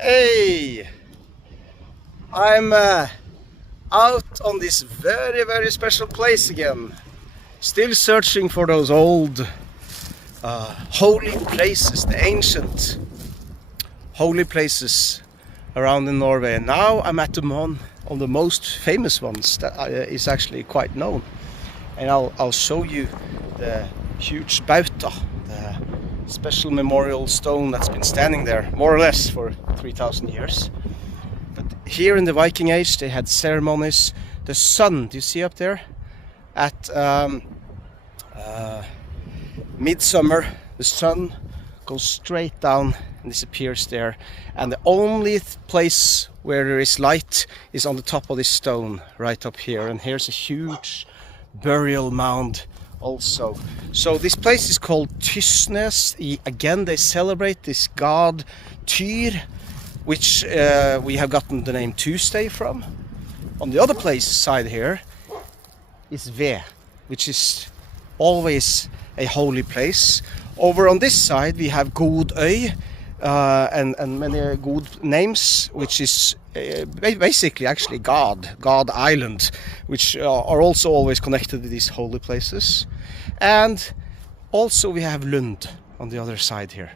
Hey, I'm out on this very special place again. Still searching for those old holy places, the ancient holy places around in Norway. And now I'm at one of the most famous ones that is actually quite known. And I'll show you the huge bauta, the special memorial stone that's been standing there more or less for 3,000 years. But here in the Viking Age they had ceremonies. The sun, do you see up there? At midsummer, the sun goes straight down and disappears there. And the only place where there is light is on the top of this stone right up here. And here's a huge burial mound also. So this place is called Tysnes. Again, they celebrate this god Týr, which we have gotten the name Tuesday from. On the other place side here is Ve, which is always a holy place. Over on this side we have Godøy and many good names, which is basically actually God Island, which are also always connected to these holy places. And also we have Lund on the other side here,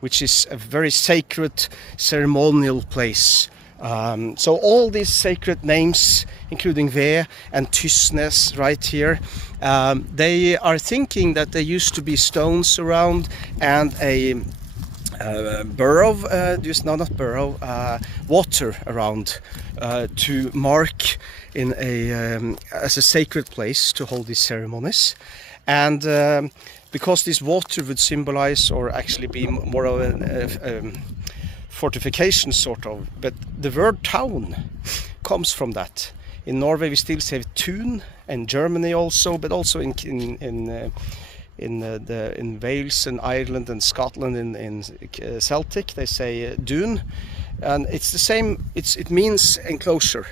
which is a very sacred ceremonial place. So all these sacred names, including Ve and Tysnes right here, they are thinking that there used to be stones around and a water around to mark in as a sacred place to hold these ceremonies. And because this water would symbolize or actually be more of a fortification sort of, but the word town comes from that. In Norway we still say tun, and Germany also, but also in Wales and Ireland and Scotland in Celtic they say dun, and it's the same. It means enclosure.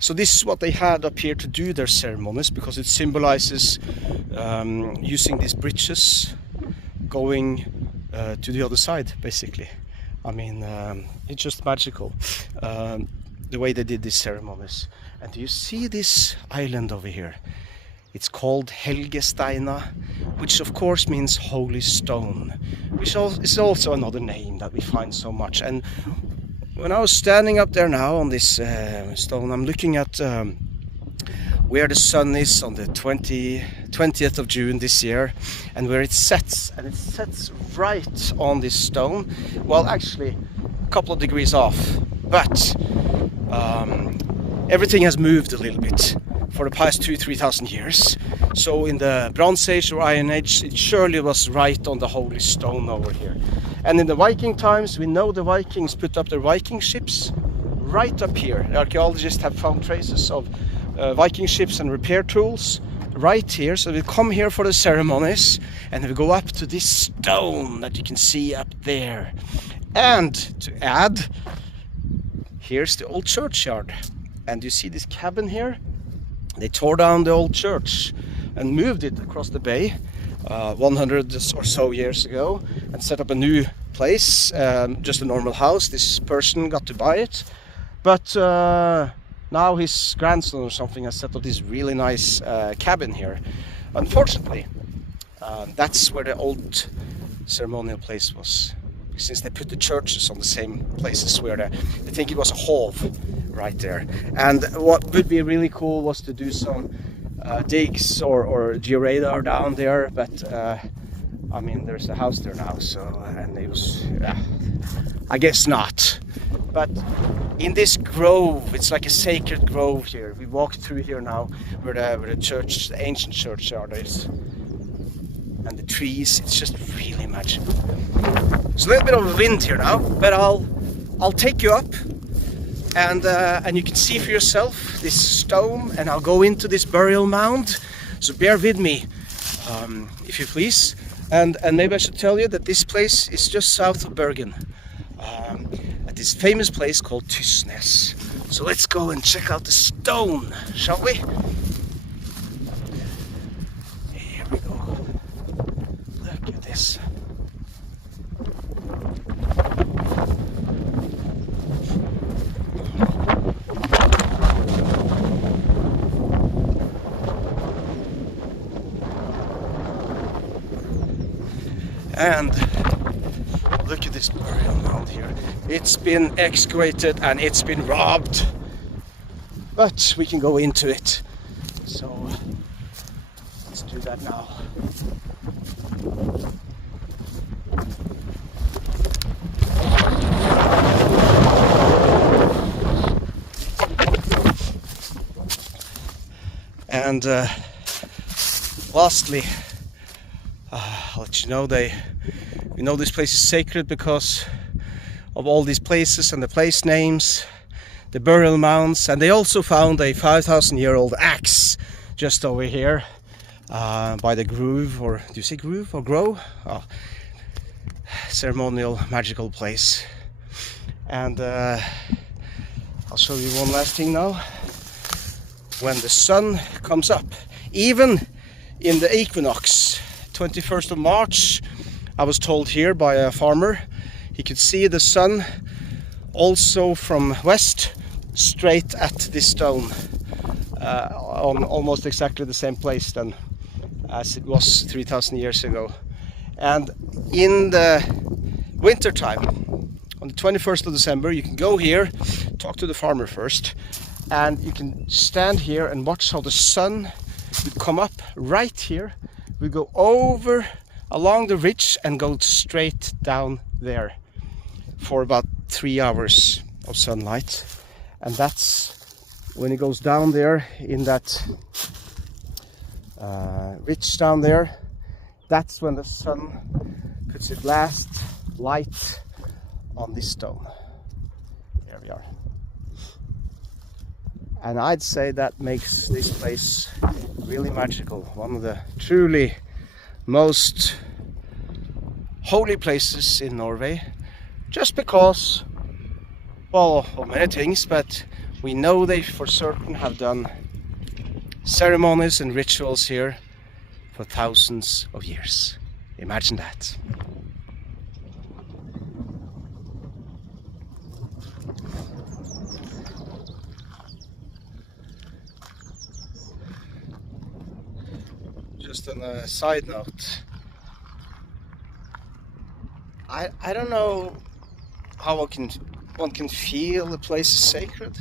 So this is what they had up here to do their ceremonies, because it symbolizes using these bridges going to the other side, basically. I mean, it's just magical the way they did these ceremonies. And do you see this island over here? It's called Helgesteina, which of course means holy stone, which is also another name that we find so much. And when I was standing up there now on this stone, I'm looking at where the sun is on the 20th of June this year, and where it sets, and it sets right on this stone. Well, actually a couple of degrees off, but everything has moved a little bit for the past 2,000-3,000 years. So in the Bronze Age or Iron Age, it surely was right on the holy stone over here. And in the Viking times, we know the Vikings put up their Viking ships right up here. The archaeologists have found traces of Viking ships and repair tools right here. So we come here for the ceremonies, and we go up to this stone that you can see up there. And to add, here's the old churchyard. And you see this cabin here? They tore down the old church and moved it across the bay 100 or so years ago, and set up a new place, just a normal house. This person got to buy it, but now his grandson or something has set up this really nice cabin here. Unfortunately, that's where the old ceremonial place was, since they put the churches on the same places where they think it was a hall right there. And what would be really cool was to do some digs or georadar down there, but I mean, there's a house there now, so, and it was, I guess not. But in this grove, it's like a sacred grove here. We walked through here now where the church, the ancient churchyard is, and the trees. It's just really magical. There's a little bit of wind here now, but I'll take you up, and you can see for yourself this stone, and I'll go into this burial mound. So bear with me, if you please. And maybe I should tell you that this place is just south of Bergen, at this famous place called Tysnes. So let's go and check out the stone, shall we? Here we go. Look at this. And look at this burial mound here. It's been excavated and it's been robbed. But we can go into it. So let's do that now. And lastly, I'll let you know we know this place is sacred because of all these places and the place names, the burial mounds, and they also found a 5,000-year-old axe just over here by the groove, or do you say groove or grove? Oh, ceremonial magical place. And I'll show you one last thing now. When the sun comes up, even in the equinox, 21st of March, I was told here by a farmer, he could see the sun also from west straight at this stone, on almost exactly the same place then as it was 3,000 years ago. And in the winter time, on the 21st of December, you can go here, talk to the farmer first, and you can stand here and watch how the sun would come up right here. We go over along the ridge and go straight down there for about 3 hours of sunlight. And that's when it goes down there in that ridge down there. That's when the sun puts its last light on this stone. There we are. And I'd say that makes this place really magical. One of the truly most holy places in Norway. Just because, well, of many things, but we know they for certain have done ceremonies and rituals here for thousands of years. Imagine that. Just on a side note, I don't know how one can feel a place is sacred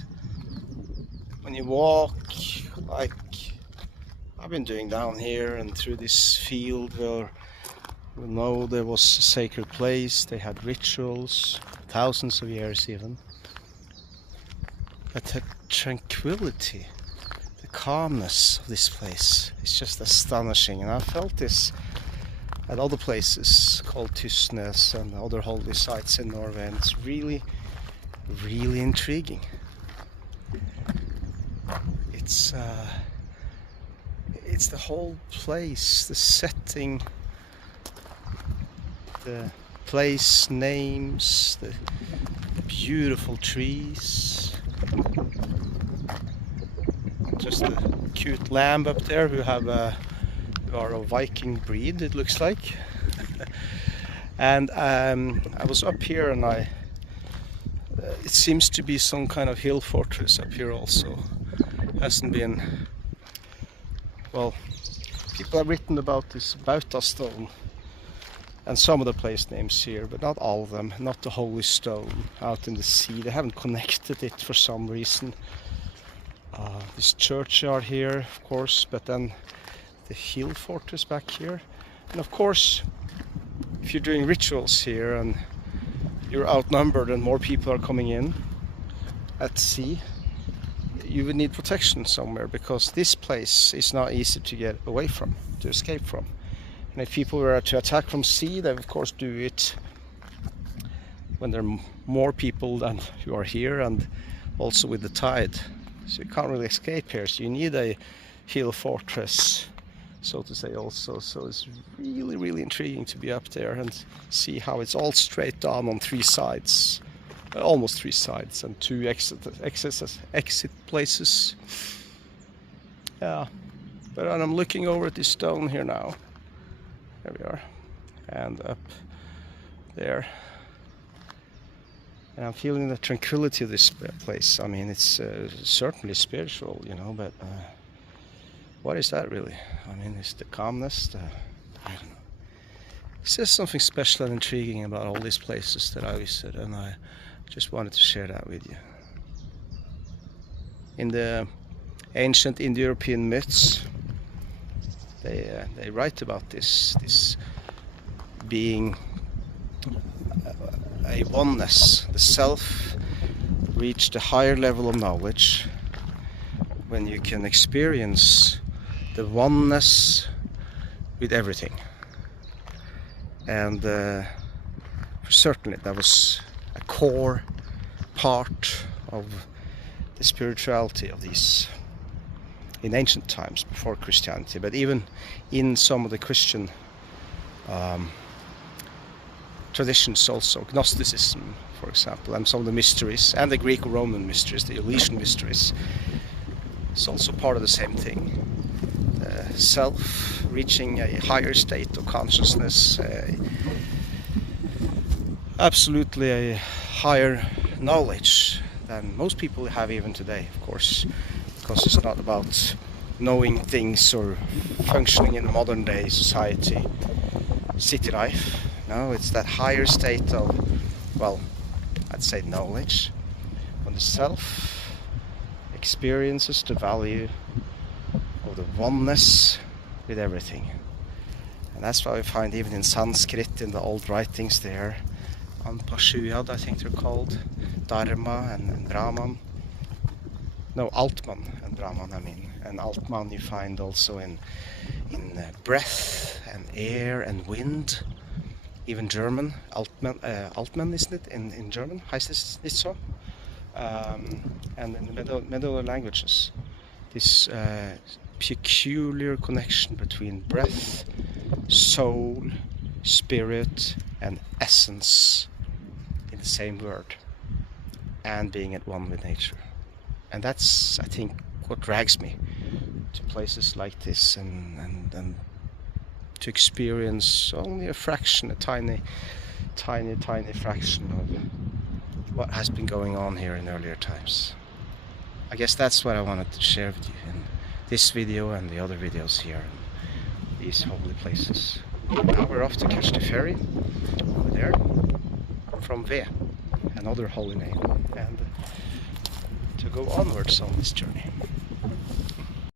when you walk, like I've been doing down here and through this field where we know there was a sacred place. They had rituals, thousands of years even. But the tranquility, the calmness of this place is just astonishing, and I felt this at other places called Tysnes and other holy sites in Norway, and it's really, really intriguing. It's the whole place, the setting, the place names, the beautiful trees. Just a cute lamb up there who are a Viking breed, it looks like. And I was up here, and it seems to be some kind of hill fortress up here also. Hasn't been, well, people have written about this Bauta stone and some of the place names here, but not all of them, not the holy stone out in the sea. They haven't connected it for some reason. This churchyard here, of course, but then the hill fortress back here. And of course, if you're doing rituals here and you're outnumbered and more people are coming in at sea, you would need protection somewhere, because this place is not easy to get away from, to escape from. And if people were to attack from sea, they of course do it when there are more people than who are here, and also with the tide. So you can't really escape here, so you need a hill fortress, so to say, also. So it's really, really intriguing to be up there and see how it's all straight down on 3 sides. Almost 3 sides, and 2 exit places. Yeah, but I'm looking over at this stone here now. There we are, and up there, and I'm feeling the tranquility of this place. I mean, it's certainly spiritual, you know, but what is that really? I mean, it's the calmness, I don't know. There's something special and intriguing about all these places that I visit, and I just wanted to share that with you. In the ancient Indo-European myths, they write about this being a oneness. The self reached a higher level of knowledge when you can experience the oneness with everything. And certainly that was a core part of the spirituality of these in ancient times before Christianity, but even in some of the Christian traditions also, Gnosticism for example, and some of the mysteries, and the Greco-Roman mysteries, the Eleusinian mysteries, it's also part of the same thing. Self reaching a higher state of consciousness, absolutely a higher knowledge than most people have even today, of course, because it's not about knowing things or functioning in modern day society, city life. No, it's that higher state of, well, I'd say knowledge, when the self experiences the value of the oneness with everything. And that's why we find even in Sanskrit, in the old writings there, Anpashuyad, I think they're called, Dharma and Brahman. No, Altman and Brahman, I mean. And Altman you find also in breath and air and wind. Even German, Altman, isn't it, in German? Heißt es nicht so? And in the Middle languages, this peculiar connection between breath, soul, spirit, and essence in the same word, and being at one with nature. And that's, I think, what drags me to places like this, and to experience only a fraction, a tiny fraction of what has been going on here in earlier times. I guess that's what I wanted to share with you in this video and the other videos here in these holy places. Now we're off to catch the ferry over there from Ve, another holy name, and to go onwards on this journey.